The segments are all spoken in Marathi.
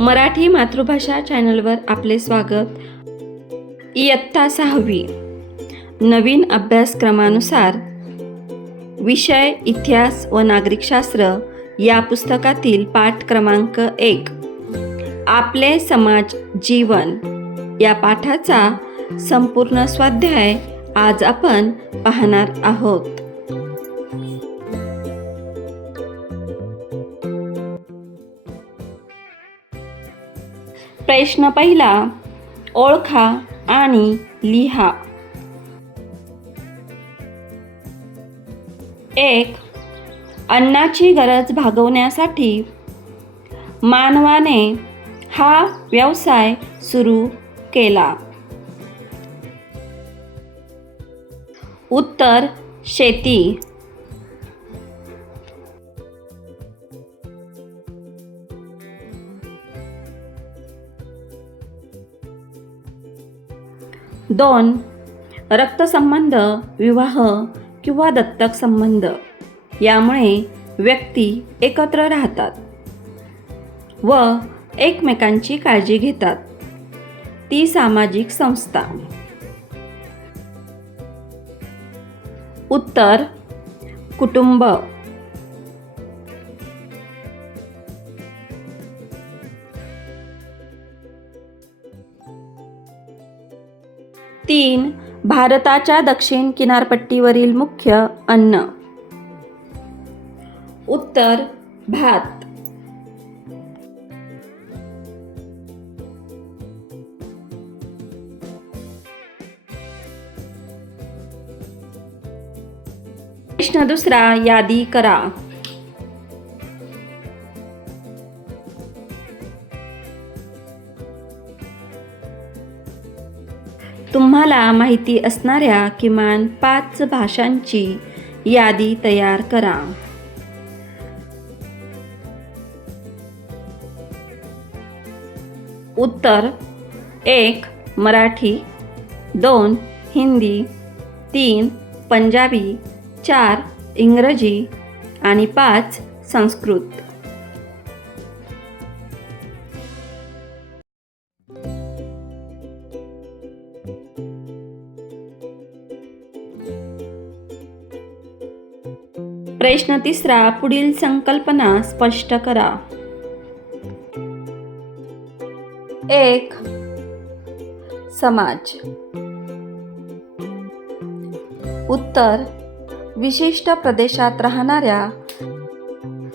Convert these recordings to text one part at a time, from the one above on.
मराठी मातृभाषा चॅनलवर आपले स्वागत. इयत्ता 6वी नवीन अभ्यासक्रमानुसार विषय इतिहास व नागरिकशास्त्र या पुस्तकातील पाठ क्रमांक 1 आपले समाज जीवन या पाठाचा संपूर्ण स्वाध्याय आज आपण पाहणार आहोत. प्रश्न पहिला, ओळखा आणि लिहा. 1. अन्नाची गरज भागवण्यासाठी मानवाने हा व्यवसाय सुरू केला. उत्तर शेती. 2. रक्तसंबंध, विवाह किंवा दत्तक संबंध यामुळे व्यक्ती एकत्र राहतात व एकमेकांची काळजी घेतात. ती सामाजिक संस्था. उत्तर कुटुंब. 3. भारताच्या दक्षिण किनारपट्टीवरील मुख्य अन्न. उत्तर भात. प्रश्न दुसरा, यादी करा. तुम्हाला माहिती असणाऱ्या किमान 5 भाषांची यादी तयार करा. उत्तर 1. मराठी, 2. हिंदी, 3. पंजाबी, 4. इंग्रजी आणि 5. संस्कृत. प्रश्न तिसरा, पुढील संकल्पना स्पष्ट करा. 1. समाज. उत्तर विशिष्ट प्रदेशात राहणाऱ्या,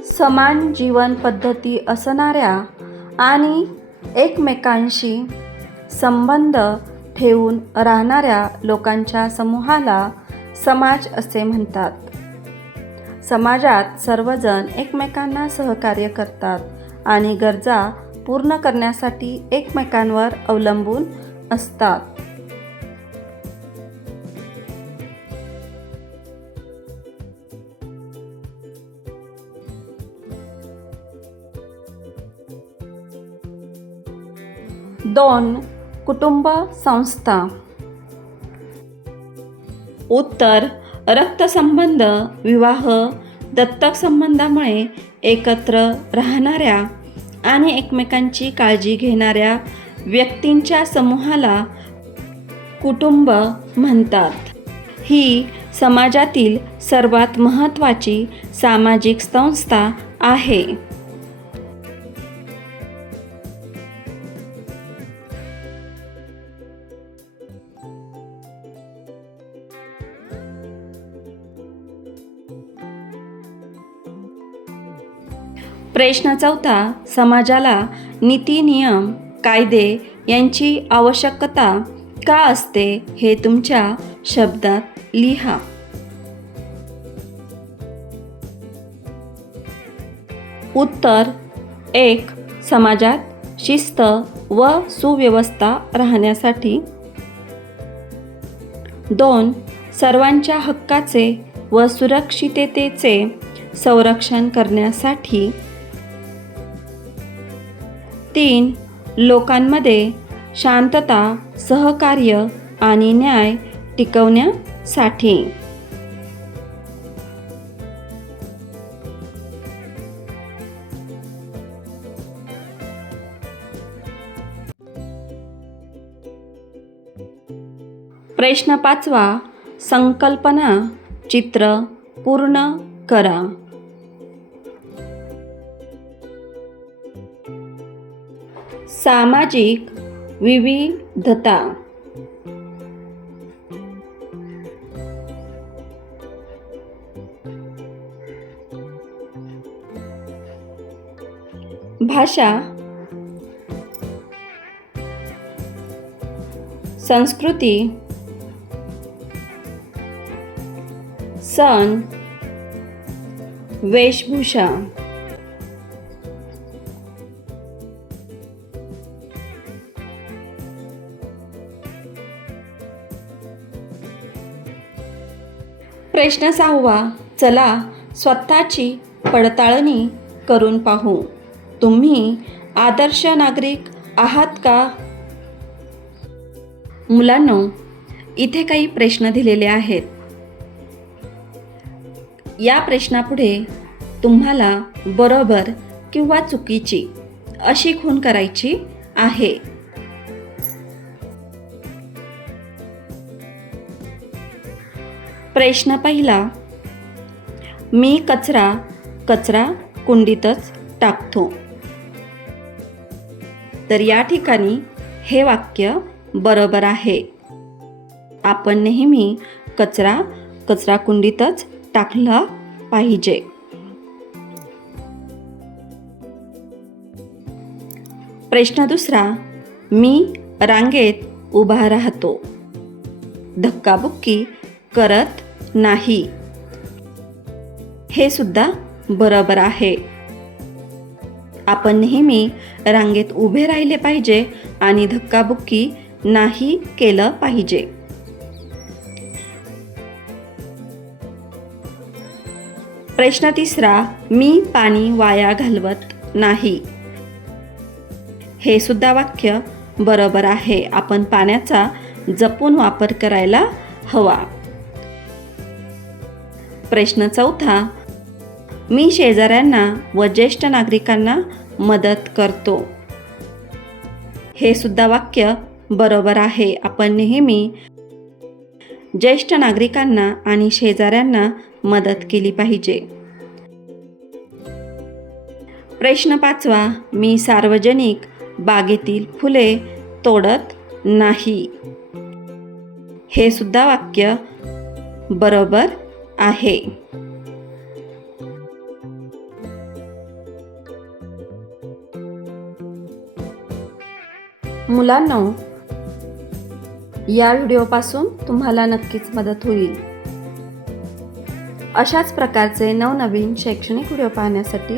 समान जीवन पद्धती असणाऱ्या आणि एकमेकांशी संबंध ठेवून राहणाऱ्या लोकांच्या समूहाला समाज असे म्हणतात. समाजात सर्वजण एकमेकांना सहकार्य करतात आणि गरजा पूर्ण करण्यासाठी एकमेकांवर अवलंबून असतात. दोन. कुटुंब संस्था. उत्तर रक्तसंबंध, विवाह, दत्तक संबंधामुळे एकत्र राहणाऱ्या आणि एकमेकांची काळजी घेणाऱ्या व्यक्तींच्या समूहाला कुटुंब म्हणतात. ही समाजातील सर्वात महत्त्वाची सामाजिक संस्था आहे. प्रश्न चौथा, समाजाला नीती, नियम, कायदे यांची आवश्यकता का असते हे तुमच्या शब्दात लिहा. उत्तर 1. समाजात शिस्त व सुव्यवस्था राहण्यासाठी. 2. सर्वांच्या हक्काचे व सुरक्षिततेचे संरक्षण करण्यासाठी. 3. लोकांमध्ये शांतता, सहकार्य आणि न्याय टिकवण्यासाठी. प्रश्न 5वा, संकल्पना चित्र पूर्ण करा. सामाजिक विविधता. भाषा, संस्कृती, सण, वेशभूषा. प्रश्न 6वा, चला स्वतःची पडताळणी करून पाहू. तुम्ही आदर्श नागरिक आहात का? मुलांनो, इथे काही प्रश्न दिलेले आहेत. या प्रश्नापुढे तुम्हाला बरोबर किंवा चुकीची अशी खूण करायची आहे. प्रश्न पहिला, मी कचरा कुंडीतच टाकतो. तर या ठिकाणी हे वाक्य बरोबर आहे. आपण नेहमी कचरा कुंडीतच टाकला पाहिजे. प्रश्न दुसरा, मी रांगेत उभा राहतो, धक्काबुक्की करत नाही. हे सुद्धा बरोबर आहे. आपण नेहमी रांगेत उभे राहिले पाहिजे आणि धक्काबुक्की नाही केलं पाहिजे. प्रश्न तिसरा, मी पाणी वाया घालवत नाही. हे सुद्धा वाक्य बरोबर आहे. आपण पाण्याचा जपून वापर करायला हवा. प्रश्न चौथा, मी शेजाऱ्यांना व ज्येष्ठ नागरिकांना मदत करतो. हे सुद्धा वाक्य बरोबर आहे. आपण नेहमी ज्येष्ठ नागरिकांना आणि शेजाऱ्यांना मदत केली पाहिजे. प्रश्न 5वा, मी सार्वजनिक बागेतील फुले तोडत नाही. हे सुद्धा वाक्य बरोबर आहे. मुलांनो, या व्हिडिओपासून तुम्हाला नक्कीच मदत होईल. अशाच प्रकारचे नवनवीन शैक्षणिक व्हिडिओ पाहण्यासाठी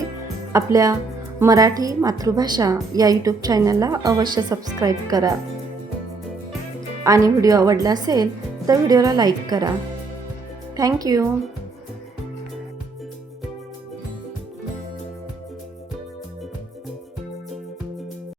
आपल्या मराठी मातृभाषा या यूट्यूब चॅनलला अवश्य सबस्क्राईब करा आणि व्हिडिओ आवडला असेल तर व्हिडिओला लाईक करा. थँक्यू.